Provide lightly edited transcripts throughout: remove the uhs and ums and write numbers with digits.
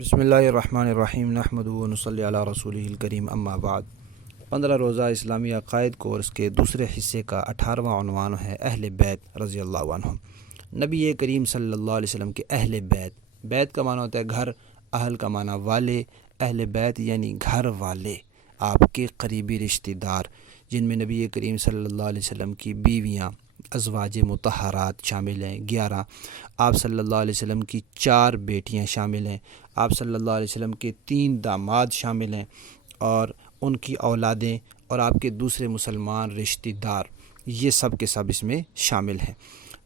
بسم اللہ الرحمن الرحیم نحمدہ و نصلی علی رسولہ الکریم اما بعد 15 روزہ اسلامی عقائد کورس کے دوسرے حصے کا 18واں عنوان ہے اہل بیت رضی اللہ عنہم۔ نبی کریم صلی اللہ علیہ وسلم کے اہل بیت، بیت کا معنی ہوتا ہے گھر، اہل کا معنی والے، اہل بیت یعنی گھر والے، آپ کے قریبی رشتہ دار، جن میں نبی کریم صلی اللہ علیہ وسلم کی بیویاں ازواج مطہرات شامل ہیں 11، آپ صلی اللہ علیہ وسلم کی 4 بیٹیاں شامل ہیں، آپ صلی اللہ علیہ وسلم کے 3 داماد شامل ہیں اور ان کی اولادیں اور آپ کے دوسرے مسلمان رشتہ دار، یہ سب کے سب اس میں شامل ہیں۔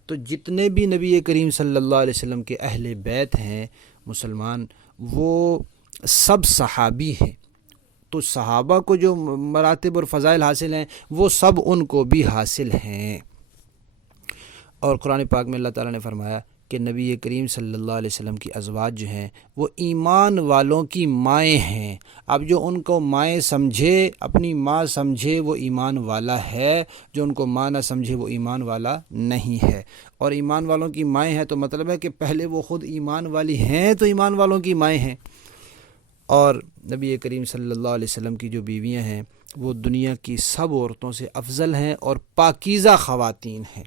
تو جتنے بھی نبی کریم صلی اللہ علیہ وسلم کے اہل بیت ہیں مسلمان، وہ سب صحابی ہیں، تو صحابہ کو جو مراتب اور فضائل حاصل ہیں وہ سب ان کو بھی حاصل ہیں۔ اور قرآن پاک میں اللہ تعالیٰ نے فرمایا کہ نبی کریم صلی اللہ علیہ وسلم کی ازواج جو ہیں وہ ایمان والوں کی مائیں ہیں۔ اب جو ان کو مائیں سمجھے، اپنی ماں سمجھے، وہ ایمان والا ہے، جو ان کو ماں نہ سمجھے وہ ایمان والا نہیں ہے۔ اور ایمان والوں کی مائیں ہیں تو مطلب ہے کہ پہلے وہ خود ایمان والی ہیں تو ایمان والوں کی مائیں ہیں۔ اور نبی کریم صلی اللہ علیہ وسلم کی جو بیویاں ہیں وہ دنیا کی سب عورتوں سے افضل ہیں اور پاکیزہ خواتین ہیں،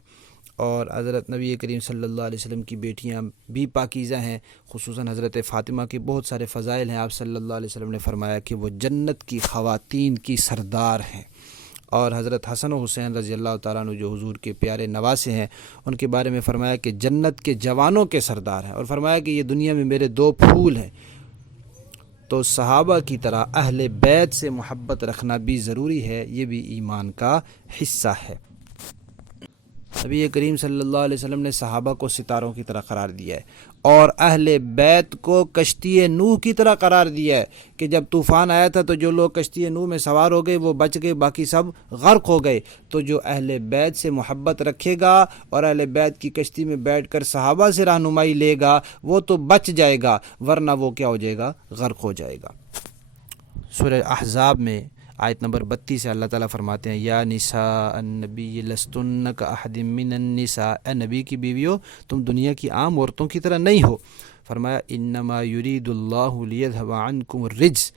اور حضرت نبی کریم صلی اللہ علیہ وسلم کی بیٹیاں بھی پاکیزہ ہیں، خصوصاً حضرت فاطمہ کے بہت سارے فضائل ہیں۔ آپ صلی اللہ علیہ وسلم نے فرمایا کہ وہ جنت کی خواتین کی سردار ہیں، اور حضرت حسن و حسین رضی اللہ تعالیٰ عنہ جو حضور کے پیارے نواسے ہیں، ان کے بارے میں فرمایا کہ جنت کے جوانوں کے سردار ہیں، اور فرمایا کہ یہ دنیا میں میرے 2 پھول ہیں۔ تو صحابہ کی طرح اہل بیت سے محبت رکھنا بھی ضروری ہے، یہ بھی ایمان کا حصہ ہے۔ نبی کریم صلی اللہ علیہ وسلم نے صحابہ کو ستاروں کی طرح قرار دیا ہے، اور اہل بیت کو کشتی نوح کی طرح قرار دیا ہے کہ جب طوفان آیا تھا تو جو لوگ کشتی نوح میں سوار ہو گئے وہ بچ گئے، باقی سب غرق ہو گئے۔ تو جو اہل بیت سے محبت رکھے گا اور اہل بیت کی کشتی میں بیٹھ کر صحابہ سے رہنمائی لے گا وہ تو بچ جائے گا، ورنہ وہ کیا ہو جائے گا؟ غرق ہو جائے گا۔ سورہ احزاب میں آیت نمبر 32 سے اللہ تعالیٰ فرماتے ہیں یا نساء النبی لستن کاحد من النساء، اے نبی کی بیویو تم دنیا کی عام عورتوں کی طرح نہیں ہو۔ فرمایا انما یرید اللہ لیذھب عنکم الرجس،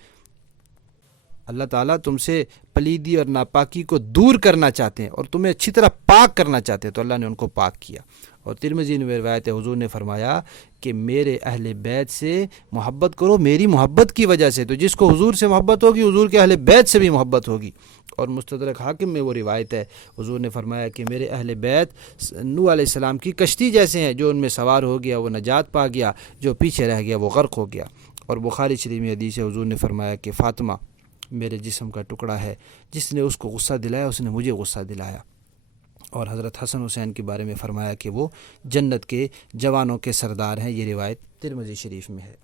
اللہ تعالیٰ تم سے پلیدی اور ناپاکی کو دور کرنا چاہتے ہیں اور تمہیں اچھی طرح پاک کرنا چاہتے ہیں، تو اللہ نے ان کو پاک کیا۔ اور ترمذی میں روایت ہے حضور نے فرمایا کہ میرے اہل بیت سے محبت کرو میری محبت کی وجہ سے، تو جس کو حضور سے محبت ہوگی حضور کے اہل بیت سے بھی محبت ہوگی۔ اور مستدرک حاکم میں وہ روایت ہے حضور نے فرمایا کہ میرے اہل بیت نوح علیہ السلام کی کشتی جیسے ہیں، جو ان میں سوار ہو گیا وہ نجات پا گیا، جو پیچھے رہ گیا وہ غرق ہو گیا۔ اور بخاری شریف میں حدیث ہے حضور نے فرمایا کہ فاطمہ میرے جسم کا ٹکڑا ہے، جس نے اس کو غصہ دلایا اس نے مجھے غصہ دلایا۔ اور حضرت حسن حسین کے بارے میں فرمایا کہ وہ جنت کے جوانوں کے سردار ہیں، یہ روایت ترمذی شریف میں ہے۔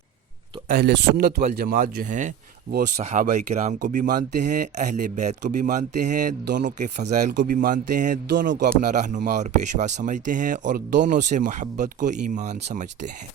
تو اہل سنت والجماعت جو ہیں وہ صحابہ کرام کو بھی مانتے ہیں، اہل بیت کو بھی مانتے ہیں، دونوں کے فضائل کو بھی مانتے ہیں، دونوں کو اپنا رہنما اور پیشوا سمجھتے ہیں، اور دونوں سے محبت کو ایمان سمجھتے ہیں۔